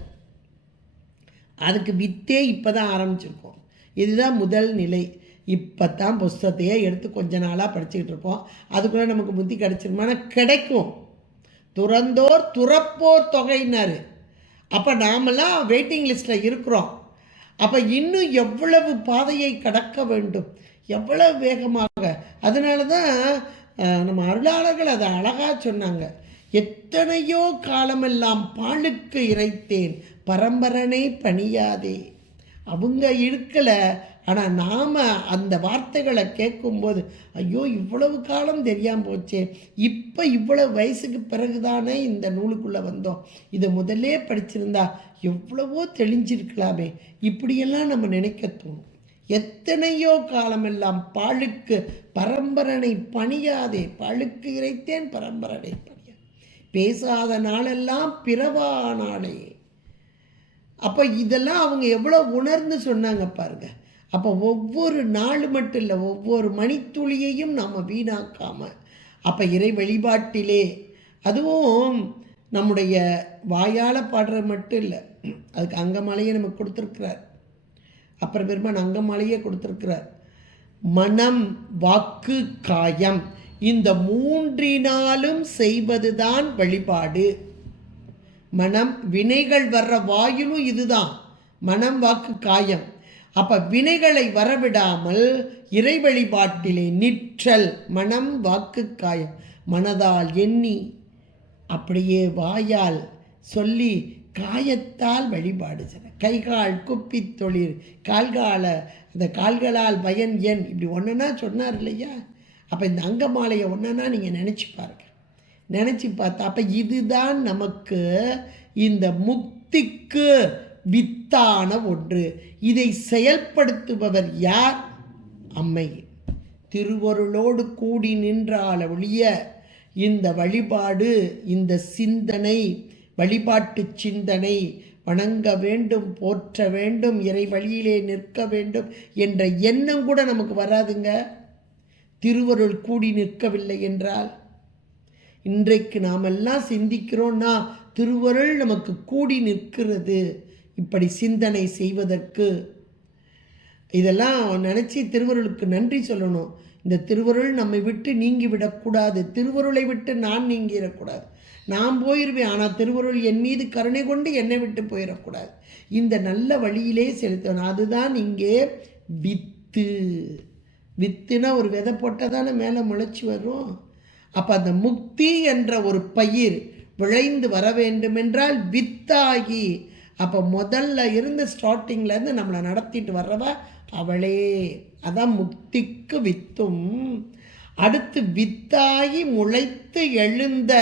அதுக்கு வித்தே இப்போ தான் ஆரம்பிச்சிருக்கோம். இதுதான் முதல் நிலை. இப்போ தான் புஸ்தத்தையே எடுத்து கொஞ்ச நாளாக படிச்சுக்கிட்டு இருக்கோம். அதுக்குள்ளே நமக்கு முக்தி கிடைச்சிருமானா கிடைக்கும். துறப்போர் தொகையினார். அப்போ நாமெல்லாம் வெயிட்டிங் லிஸ்ட்டில் இருக்கிறோம். அப்போ இன்னும் எவ்வளவு பாதையை கடக்க வேண்டும், எவ்வளவு வேகமாக. அதனால தான் நம்ம அருளாளர்கள் அதை அழகாக சொன்னாங்க. எத்தனையோ காலமெல்லாம் பாலுக்கு இறைத்தேன் பரம்பரனை பணியாதே. அவங்க இருக்கலை, ஆனால் நாம் அந்த வார்த்தைகளை கேட்கும்போது ஐயோ இவ்வளவு காலம் தெரியாமல் போச்சே, இப்போ இவ்வளவு வயசுக்கு பிறகுதானே இந்த நூலுக்குள்ளே வந்தோம், இதை முதல்லே படிச்சிருந்தா எவ்வளவோ தெளிஞ்சிருக்கலாமே, இப்படியெல்லாம் நம்ம நினைக்க தோணும். எத்தனையோ காலமெல்லாம் பாலுக்கு பரம்பரனை பணியாதே, பாலுக்கு இறைத்தேன் பரம்பரனை பணியாதே, பேசாத நாளெல்லாம் பிறவா நாளே. அப்போ இதெல்லாம் அவங்க எவ்வளோ உணர்ந்து சொன்னாங்க பாருங்க. அப்போ ஒவ்வொரு நாள் மட்டும் இல்லை, ஒவ்வொரு மணித்துளியையும் நாம் வீணாக்காமல் அப்போ இறை வழிபாட்டிலே, அதுவும் நம்முடைய வாயால் பாடுறது மட்டும் இல்லை, அதுக்கு அங்கமாலையே நமக்கு கொடுத்துருக்கிறார். அப்புறம் பெருமான் அங்கமாலையே கொடுத்துருக்கிறார். மனம், வாக்கு, காயம், இந்த மூன்றினாலும் செய்வதுதான் வழிபாடு. மனம், வினைகள் வர்ற வாயிலும் இதுதான் மனம், வாக்கு, காயம். அப்போ வினைகளை வரவிடாமல் இறை வழிபாட்டிலே நிற்றல். மனம், வாக்கு, காயம். மனதால் எண்ணி அப்படியே வாயால் சொல்லி காயத்தால் வழிபாடு செய்ய. கைகால் குப்பி தொழில், அந்த கால்களால் பயன் எண், இப்படி ஒன்றுனா சொன்னார் இல்லையா. அப்போ இந்த அங்கமாலையை ஒன்றுனா நீங்கள் நினச்சி பாருங்க. நினச்சி பார்த்தா அப்போ இதுதான் நமக்கு இந்த முக்திக்கு வித்தான ஒன்று. இதை செயல்படுத்துபவர் யார்? அம்மை. திருவருளோடு கூடி நின்றால் ஒழிய இந்த வழிபாடு, இந்த சிந்தனை, வழிபாட்டு சிந்தனை, வணங்க வேண்டும், போற்ற வேண்டும், இறை வழியிலே நிற்க வேண்டும் என்ற எண்ணம் கூட நமக்கு வராதுங்க. திருவருள் கூடி நிற்கவில்லை என்றால். இன்றைக்கு நாமெல்லாம் சிந்திக்கிறோன்னா திருவருள் நமக்கு கூடி நிற்கிறது. இப்படி சிந்தனை செய்வதற்கு இதெல்லாம் நினச்சி திருவருளுக்கு நன்றி சொல்லணும். இந்த திருவருள் நம்மை விட்டு நீங்கி விடக்கூடாது. திருவருளை விட்டு நான் நீங்கிடக்கூடாது. நான் போயிடுவேன், ஆனால் திருவருள் என் மீது கருணை கொண்டு என்னை விட்டு போயிடக்கூடாது. இந்த நல்ல வழியிலே செலுத்தணும். அதுதான் இங்கே வித்து. வித்துனா ஒரு விதை போட்டால் தானே மேலே முளைச்சி வரும். அப்போ அந்த முக்தி என்ற ஒரு பயிர் விளைந்து வர வேண்டுமென்றால் வித்தாகி, அப்போ முதல்ல இருந்து ஸ்டார்டிங்லேருந்து நம்மளை நடத்திட்டு வர்றவ அவளே. அதான் முக்திக்கு வித்தும். அடுத்து வித்தாகி முளைத்து எழுந்த.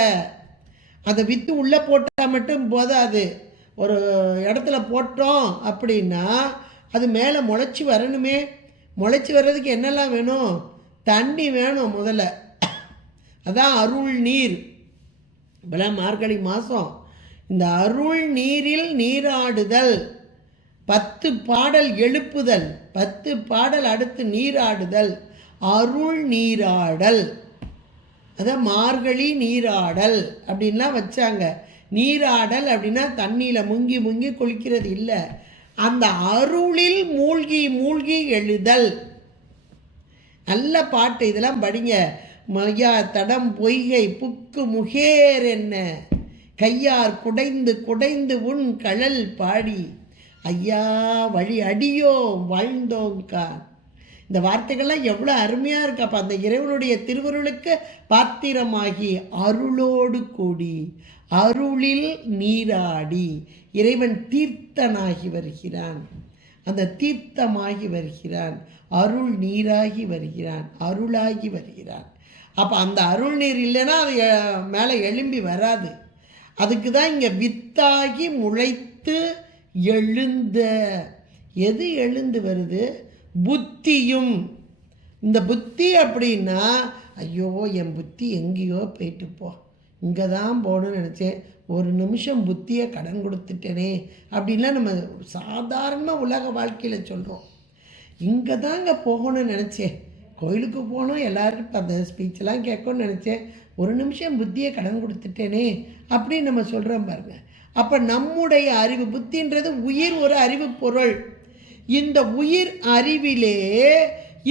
அந்த வித்து உள்ளே போட்டால் மட்டும் போதாது. ஒரு இடத்துல போட்டோம் அப்படின்னா அது மேலே முளைச்சி வரணுமே. முளைச்சி வர்றதுக்கு என்னெல்லாம் வேணும்? தண்ணி வேணும் முதல்ல. அதான் அருள் நீர். இப்போலாம் மார்கழி மாதம். இந்த அருள் நீரில் நீராடுதல், 10 பாடல் எழுப்புதல், 10 பாடல் அடுத்து நீராடுதல், அருள் நீராடல். அதான் மார்கழி நீராடல் அப்படின்லாம் வச்சாங்க. நீராடல் அப்படின்னா தண்ணியில் முங்கி முங்கி குளிக்கிறது இல்லை, அந்த அருளில் மூழ்கி மூழ்கி எழுதல். நல்ல பாட்டு, இதெல்லாம் படிங்க. மையா தடம் பொய்கை புக்கு முகேர் என்ன, கையார் குடைந்து குடைந்து உன் கழல் பாடி, ஐயா வழி அடியோம் வாழ்ந்தோங்கான். இந்த வார்த்தைகள்லாம் எவ்வளோ அருமையாக இருக்கு. அப்போ அந்த இறைவனுடைய திருவருளுக்கு பாத்திரமாகி அருளோடு கூடி அருளில் நீராடி இறைவன் தீர்த்தனாகி வருகிறான். அந்த தீர்த்தமாகி வருகிறான், அருள் நீராகி வருகிறான், அருளாகி வருகிறான். அப்போ அந்த அருள் நீர் இல்லைன்னா அது மேலே எழும்பி வராது. அதுக்கு தான் இங்கே வித்தாகி முளைத்து எழுந்த. எது எழுந்து வருது? புத்தியும். இந்த புத்தி அப்படின்னா, ஐயோ என் புத்தி எங்கேயோ போயிட்டு போ, இங்கே தான் போகணும்னு நினச்சேன், ஒரு நிமிஷம் புத்தியை கடன் கொடுத்துட்டேனே அப்படின்லாம் நம்ம சாதாரணமாக உலக வாழ்க்கையில் சொல்கிறோம். இங்கே தாங்க போகணும்னு நினச்சேன், கோயிலுக்கு போகணும், எல்லாருக்கும் அந்த ஸ்பீச்செல்லாம் கேட்கணும்னு நினச்சேன், ஒரு நிமிஷம் புத்தியை கடன் கொடுத்துட்டேனே அப்படின்னு நம்ம சொல்கிறோம் பாருங்கள். அப்போ நம்முடைய அறிவு, புத்தின்றது உயிர், ஒரு அறிவு பொருள். இந்த உயிர் அறிவிலே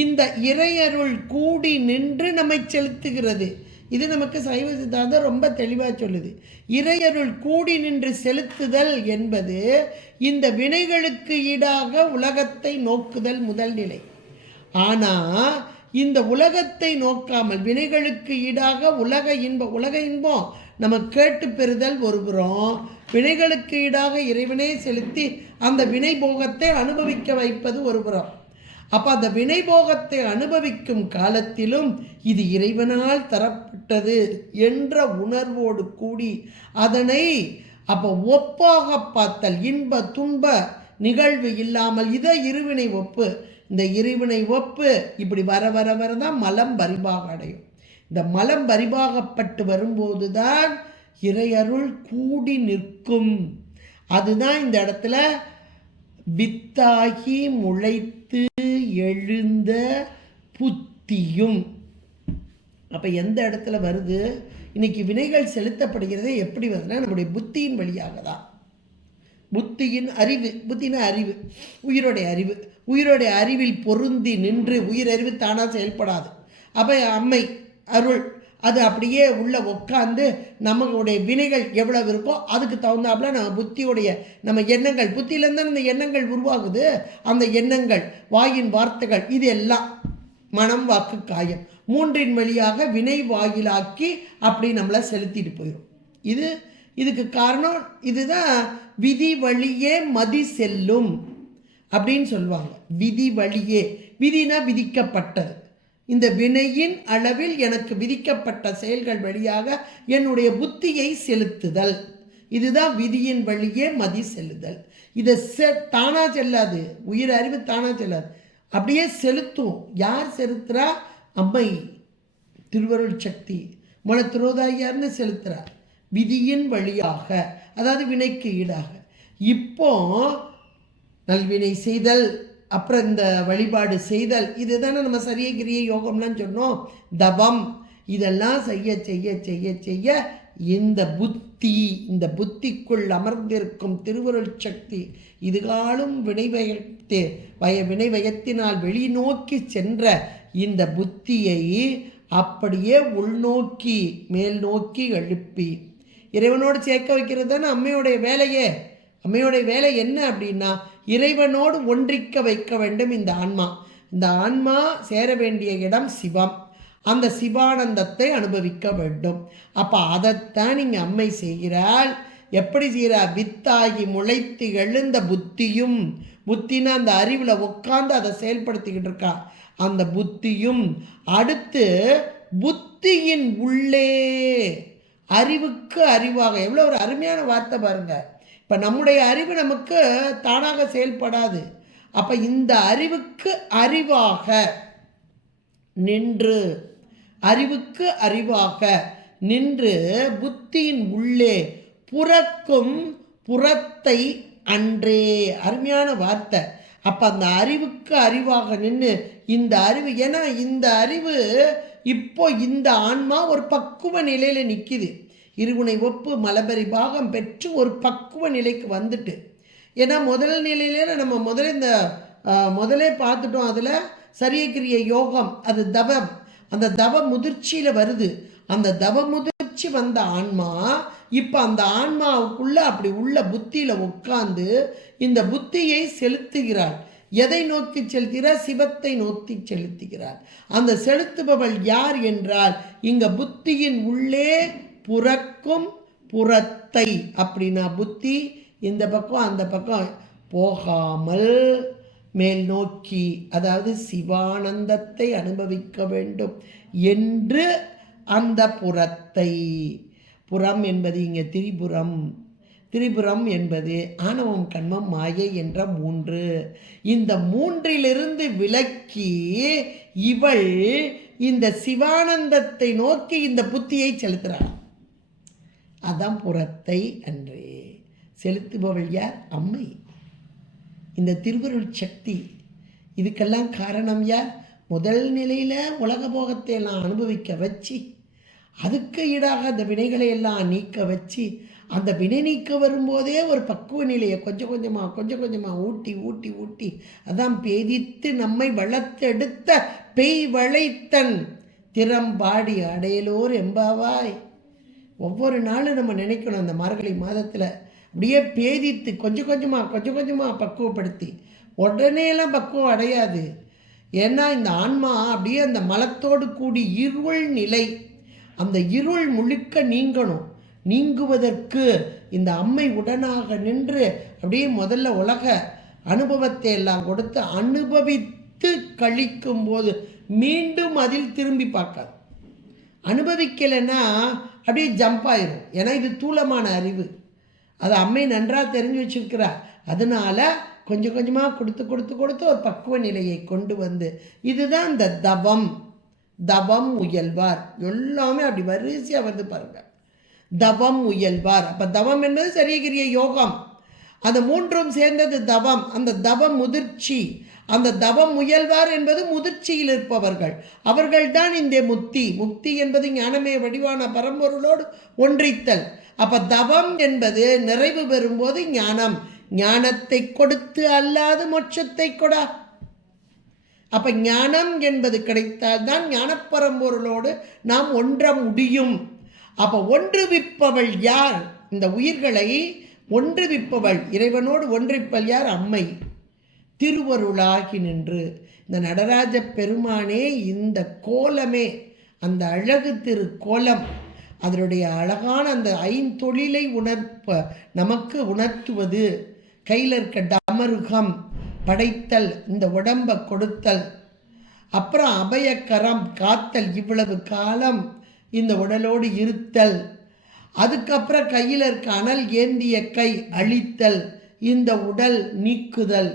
இந்த இறையருள் கூடி நின்று நம்மை செலுத்துகிறது. இது நமக்கு சைவ சித்தாந்தம் ரொம்ப தெளிவாக சொல்லுது. இறையருள் கூடி நின்று செலுத்துதல் என்பது இந்த வினைகளுக்கு ஈடாக உலகத்தை நோக்குதல் முதல் நிலை. ஆனால் இந்த உலகத்தை நோக்காமல் வினைகளுக்கு ஈடாக உலக இன்பம் நம்ம கேட்டு பெறுதல் ஒரு புறம், வினைகளுக்கு ஈடாக இறைவனை செலுத்தி அந்த வினை போகத்தை அனுபவிக்க வைப்பது ஒரு புறம். அப்போ அந்த வினை போகத்தை அனுபவிக்கும் காலத்திலும் இது இறைவனால் தரப்பட்டது என்ற உணர்வோடு கூடி அதனை அப்போ ஒப்பாக பார்த்தல், இன்ப துன்ப நிகழ்வு இல்லாமல், இதை இருவினை ஒப்பு. இந்த இருவினை ஒப்பு இப்படி வர வர வர தான் மலம் பரிபாக அடையும். இந்த மலம் பரிபாகப்பட்டு வரும்போது தான் இறையருள் கூடி நிற்கும். அதுதான் இந்த இடத்துல வித்தாகி முளைத்து எழுந்த புத்தியும். அப்போ எந்த இடத்துல வருது? இன்னைக்கு வினைகள் செலுத்தப்படுகிறது எப்படி வருதுன்னா நம்முடைய புத்தியின் வழியாக தான். புத்தியின் அறிவு, புத்தின அறிவு, உயிரோடைய அறிவு, உயிரோடைய அறிவில் பொருந்தி நின்று, உயிரறிவு தானாக செயல்படாது. அப்போ அம்மை அருள் அது அப்படியே உள்ள உட்காந்து நம்மளுடைய வினைகள் எவ்வளவு இருக்கோ அதுக்கு தகுந்தாப்புல நம்ம புத்தியோடைய நம்ம எண்ணங்கள், புத்தியிலேருந்து அந்த எண்ணங்கள் உருவாகுது. அந்த எண்ணங்கள், வாயின் வார்த்தைகள், இது எல்லாம் மனம் வாக்கு காயம் மூன்றின் வழியாக வினை வாயிலாக்கி அப்படி நம்மளை செலுத்திட்டு போயிடும். இதுக்கு காரணம் இதுதான். விதி வழியே மதி செல்லும் அப்படின்னு சொல்லுவாங்க. விதி வழியே, விதினா விதிக்கப்பட்டது. இந்த வினையின் அளவில் எனக்கு விதிக்கப்பட்ட செயல்கள் வழியாக என்னுடைய புத்தியை செலுத்துதல். இதுதான் விதியின் வழியே மதி செல்லுதல். இதை தானா செல்லாது, உயிர் அறிவு தானா செல்லாது, அப்படியே செலுத்தும். யார் செலுத்துறா? அம்மை திருவருள் சக்தி மன துரோதாயார்னு செலுத்துறார் விதியின் வழியாக, அதாவது வினைக்கு ஈடாக. இப்போ நல்வினை செய்தல், அப்புறம் இந்த வழிபாடு செய்தல், இதுதானே நம்ம சரிய கிரிய யோகம்லாம் சொன்னோம். தவம், இதெல்லாம் செய்ய செய்ய செய்ய செய்ய இந்த புத்திக்குள் அமர்ந்திருக்கும் திருவருள் சக்தி இதுகாலும் வினைவயத்தினால் வெளிநோக்கி சென்ற இந்த புத்தியை அப்படியே உள்நோக்கி மேல் நோக்கி எழுப்பி இறைவனோடு சேர்க்க வைக்கிறது தானே அம்மையோடைய வேலையே. அம்மையோடைய வேலை என்ன அப்படின்னா, இறைவனோடு ஒன்றிக்க வைக்க வேண்டும் இந்த ஆன்மா. இந்த ஆன்மா சேர வேண்டிய இடம் சிவம். அந்த சிவானந்தத்தை அனுபவிக்க வேண்டும். அப்போ அதைத்தான் இங்கே அம்மை செய்கிறாள். எப்படி செய்கிறார்? வித்தாகி முளைத்து எழுந்த புத்தியும், புத்தினா அந்த அறிவில் உட்காந்து அதை செயல்படுத்திக்கிட்டு இருக்கா. அந்த புத்தியும் அடுத்து புத்தியின் உள்ளே அறிவுக்கு அறிவாக. எவ்வளோ ஒரு அருமையான வார்த்தை பாருங்க. இப்போ நம்முடைய அறிவு நமக்கு தானாக செயல்படாது. அப்போ இந்த அறிவுக்கு அறிவாக நின்று, அறிவுக்கு அறிவாக நின்று புத்தியின் உள்ளே புறக்கும் புறத்தை அன்றே. அருமையான வார்த்தை. அப்போ அந்த அறிவுக்கு அறிவாக நின்று இந்த அறிவு, ஏன்னா இந்த அறிவு இப்போ இந்த ஆன்மா ஒரு பக்குவ நிலையில் நிற்கிது. இருகுணை ஒப்பு மலபரி பாகம் பெற்று ஒரு பக்குவ நிலைக்கு வந்துட்டு. ஏன்னா முதல் நிலையில நம்ம முதலே பார்த்துட்டோம். அதில் சரியக்கிரிய யோகம், அது தவம். அந்த தவ முதிர்ச்சியில் வருது. அந்த தவ முதிர்ச்சி வந்த ஆன்மா இப்போ அந்த ஆன்மாவுக்குள்ள அப்படி உள்ள புத்தியில் உட்கார்ந்து இந்த புத்தியை செலுத்துகிறாள். எதை நோக்கி செலுத்துகிறார்? சிவத்தை நோக்கி செலுத்துகிறார். அந்த செலுத்துபவள் யார் என்றால், இங்க புத்தியின் உள்ளே புறக்கும் புறத்தை, அப்படின்னா புத்தி இந்த பக்கம் அந்த பக்கம் போகாமல் மேல் நோக்கி, அதாவது சிவானந்தத்தை அனுபவிக்க வேண்டும் என்று அந்த புறத்தை, புறம் என்பது இங்கே திரிபுரம். திரிபுரம் என்பது ஆணவம் கண்மம் மாயை என்ற 3. இந்த 3லிருந்து விலக்கி இவள் இந்த சிவானந்தத்தை நோக்கி இந்த புத்தியை செலுத்துகிறாள். அதான் புறத்தை அன்றே. செலுத்துபவள் யார்? அம்மை. இந்த திருவருள் சக்தி. இதுக்கெல்லாம் காரணம் யார்? முதல் நிலையில் உலக போகத்தை எல்லாம் அனுபவிக்க வச்சு, அதுக்கு ஈடாக அந்த வினைகளை எல்லாம் நீக்க வச்சு, அந்த வினை நீக்க வரும்போதே ஒரு பக்குவ நிலையை கொஞ்சம் கொஞ்சமாக ஊட்டி ஊட்டி ஊட்டி, அதான் பேதித்து நம்மை வளர்த்தெடுத்த பெய் வளைத்தன் திறம்பாடி அடையலோர் எம்பாவாய். ஒவ்வொரு நாளும் நம்ம நினைக்கணும், அந்த மார்கழி மாதத்தில் அப்படியே பேதித்து கொஞ்சம் கொஞ்சமாக பக்குவப்படுத்தி. உடனேலாம் பக்குவம் அடையாது. ஏன்னா இந்த ஆன்மா அப்படியே அந்த மலத்தோடு கூடி இருள் நிலை, அந்த இருள் முழுக்க நீங்கணும். நீங்குவதற்கு இந்த அம்மை உடனாக நின்று அப்படியே முதல்ல உலக அனுபவத்தை எல்லாம் கொடுத்து அனுபவித்து கழிக்கும் போது மீண்டும் அதில் திரும்பி பார்க்காது. அனுபவிக்கலைன்னா அப்படியே ஜம்ப் ஆயிரும். ஏன்னா இது தூளமான அறிவு. அது அம்மை நன்றாக தெரிஞ்சு வச்சிருக்கிறார். அதனால கொஞ்சம் கொஞ்சமாக கொடுத்து ஒரு பக்குவ நிலையை கொண்டு வந்து, இதுதான் இந்த தவம் உயல்வார். எல்லாமே அப்படி வரிசையாக வந்து பாருங்க. தவம் உயல்வார். அப்போ தவம் என்பது சரியகிரிய யோகம். அந்த 3ம் சேர்ந்தது தவம். அந்த தவ முதிர்ச்சி, அந்த தவம் முயல்வார் என்பது முதிர்ச்சியில் இருப்பவர்கள். அவர்கள்தான் இந்த முக்தி என்பது ஞானமே வடிவான பரம்பொருளோடு ஒன்றித்தல். அப்போ தவம் என்பது நிறைவு பெறும்போது ஞானத்தை கொடுத்து அல்லாது மோட்சத்தை கொடா. அப்போ ஞானம் என்பது கிடைத்தால்தான் ஞானப்பரம்பொருளோடு நாம் ஒன்ற முடியும். அப்போ ஒன்றுவிப்பவள் யார்? இந்த உயிர்களை ஒன்றுவிப்பவள், இறைவனோடு ஒன்றிப்பவள் யார்? அம்மை. திருவருளாகி நின்று இந்த நடராஜ பெருமானே, இந்த கோலமே, அந்த அழகு திருக்கோலம், அதனுடைய அழகான அந்த ஐந்தொழிலை நமக்கு உணர்த்துவது, கையில் இருக்க டமருகம் படைத்தல், இந்த உடம்பை கொடுத்தல், அப்புறம் அபயக்கரம் காத்தல், இவ்வளவு காலம் இந்த உடலோடு இருத்தல், அதுக்கப்புறம் கையில் இருக்க அனல் ஏந்திய கை அழித்தல், இந்த உடல் நீக்குதல்.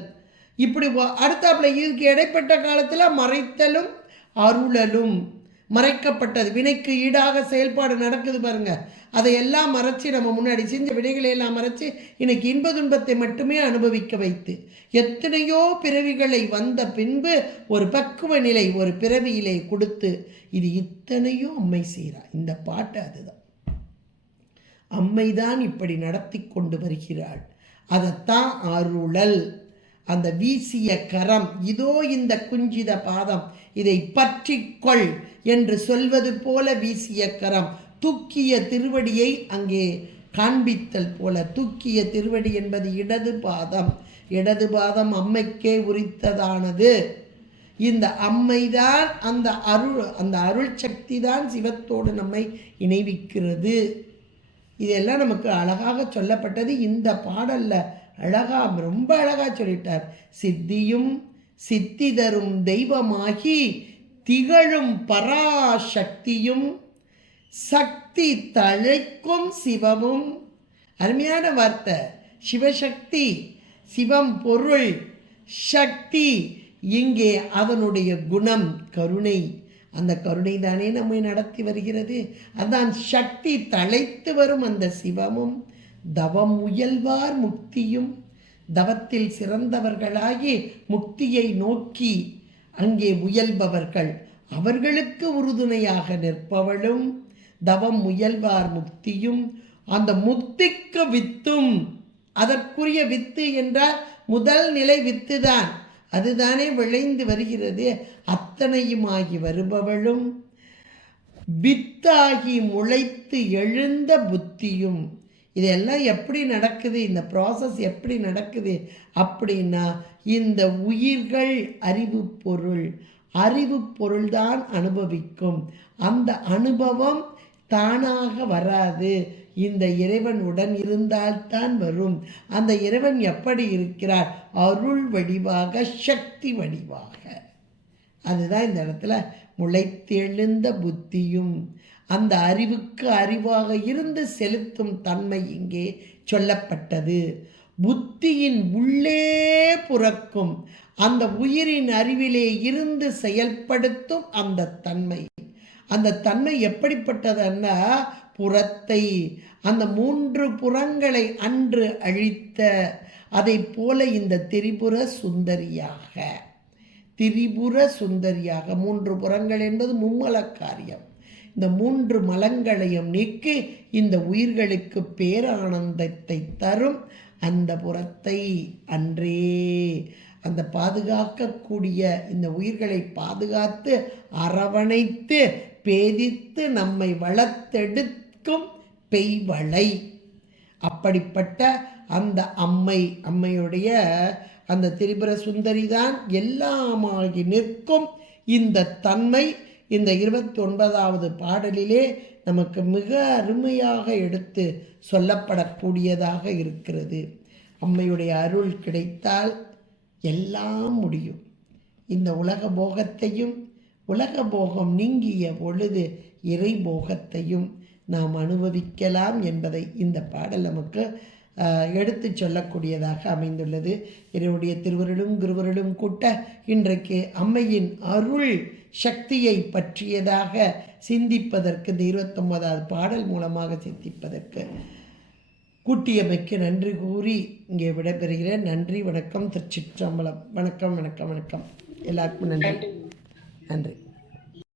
இப்படி அடுத்தாப்புல இதுக்கு இடைப்பட்ட காலத்தில் மறைத்தலும் அருளலும். மறைக்கப்பட்டது வினைக்கு ஈடாக செயல்பாடு நடக்குது பாருங்க, அதையெல்லாம் மறைச்சி நம்ம முன்னாடி செஞ்ச வினைகளை எல்லாம் மறைச்சி இன்னைக்கு இன்ப துன்பத்தை மட்டுமே அனுபவிக்க வைத்து எத்தனையோ பிறவிகளை வந்த பின்பு ஒரு பக்குவ நிலை ஒரு பிறவியிலே கொடுத்து இது இத்தனையும் அம்மை செய்கிறார். இந்த பாட்டு அதுதான், அம்மைதான் இப்படி நடத்தி கொண்டு வருகிறாள். அதைத்தான் அருளல். அந்த வீசிய கரம், இதோ இந்த குஞ்சித பாதம், இதை பற்றிக்கொள் என்று சொல்வது போல வீசிய கரம், தூக்கிய திருவடியை அங்கே காண்பித்தல் போல. தூக்கிய திருவடி என்பது இடது பாதம். இடது பாதம் அம்மைக்கே உரித்ததானது. இந்த அம்மைதான் அந்த அருள் சக்தி தான் சிவத்தோடு நம்மை இணைவிக்கிறது. இதெல்லாம் நமக்கு அழகாக சொல்லப்பட்டது இந்த பாடல்ல. அழகாக ரொம்ப அழகாக சொல்லிட்டார். சித்தியும் சித்தி தரும் தெய்வமாகி திகழும் பராசக்தியும் சக்தி தழைக்கும் சிவமும். அருமையான வார்த்தை. சிவசக்தி, சிவம் பொருள், சக்தி இங்கே அதனுடைய குணம் கருணை. அந்த கருணை தானே நம்மை நடத்தி வருகிறது. அதான் சக்தி தழைத்து வரும் அந்த சிவமும். தவம் முயல்வார் முக்தியும், தவத்தில் சிறந்தவர்களாகி முக்தியை நோக்கி அங்கே முயல்பவர்கள், அவர்களுக்கு உறுதுணையாக நிற்பவளும். தவம் முயல்வார் முக்தியும், அந்த முக்திக்கு வித்தும். அதற்குரிய வித்து என்றால் முதல் நிலை வித்து தான், அதுதானே விளைந்து வருகிறது. அத்தனையுமாகி வருபவளும், வித்தாகி முளைத்து எழுந்த புத்தியும். இதெல்லாம் எப்படி நடக்குது, இந்த ப்ராசஸ் எப்படி நடக்குது அப்படின்னா, இந்த உயிர்கள் அறிவு பொருள், அறிவு பொருள்தான் அனுபவிக்கும். அந்த அனுபவம் தானாக வராது, இந்த இறைவன் உடன் இருந்தால்தான் வரும். அந்த இறைவன் எப்படி இருக்கிறார்? அருள் வடிவாக, சக்தி வடிவாக. அதுதான் இந்த இடத்துல முளைத்தெழுந்த புத்தியும். அந்த அறிவுக்கு அறிவாக இருந்து செலுத்தும் தன்மை இங்கே சொல்லப்பட்டது. புத்தியின் உள்ளே புறக்கும் அந்த உயிரின் அறிவிலே இருந்து செயல்படுத்தும் அந்த தன்மை. அந்த தன்மை எப்படிப்பட்டதுன்னா, புறத்தை, அந்த 3 புறங்களை அன்று அழித்த அதை போல இந்த திரிபுர சுந்தரியாக, திரிபுர சுந்தரியாக. 3 புறங்கள் என்பது மும்மல காரியம். இந்த 3 மலங்களையும் நீக்கி இந்த உயிர்களுக்கு பேரானந்தத்தை தரும் அந்த புறத்தை அன்றே அந்த பாதுகாக்கக்கூடிய இந்த உயிர்களை பாதுகாத்து அரவணைத்து பேதித்து நம்மை வளர்த்தெடுக்கும் பெய்வளை. அப்படிப்பட்ட அந்த அம்மையுடைய அந்த திரிபுர சுந்தரி தான் எல்லாமாகி நிற்கும் இந்த தன்மை இந்த 29வது பாடலிலே நமக்கு மிக அருமையாக எடுத்து சொல்லப்படக்கூடியதாக இருக்கிறது. அம்மையுடைய அருள் கிடைத்தால் எல்லாம் முடியும். இந்த உலக போகத்தையும், உலக போகம் நீங்கிய பொழுது இறை போகத்தையும் நாம் அனுபவிக்கலாம் என்பதை இந்த பாடல் நமக்கு எடுத்து சொல்லக்கூடியதாக அமைந்துள்ளது. இறைவனுடைய திருவருளும் குருவருளும் கூட்ட இன்றைக்கு அம்மையின் அருள் சக்தியை பற்றியதாக சிந்திப்பதற்கு, இந்த 29வது பாடல் மூலமாக சிந்திப்பதற்கு கூட்டியமைக்கு நன்றி கூறி இங்கே விடைபெறுகிறேன். நன்றி, வணக்கம், திருச்சிற்றம்பலம். வணக்கம் வணக்கம் வணக்கம். எல்லாருக்கும் நன்றி. நன்றி.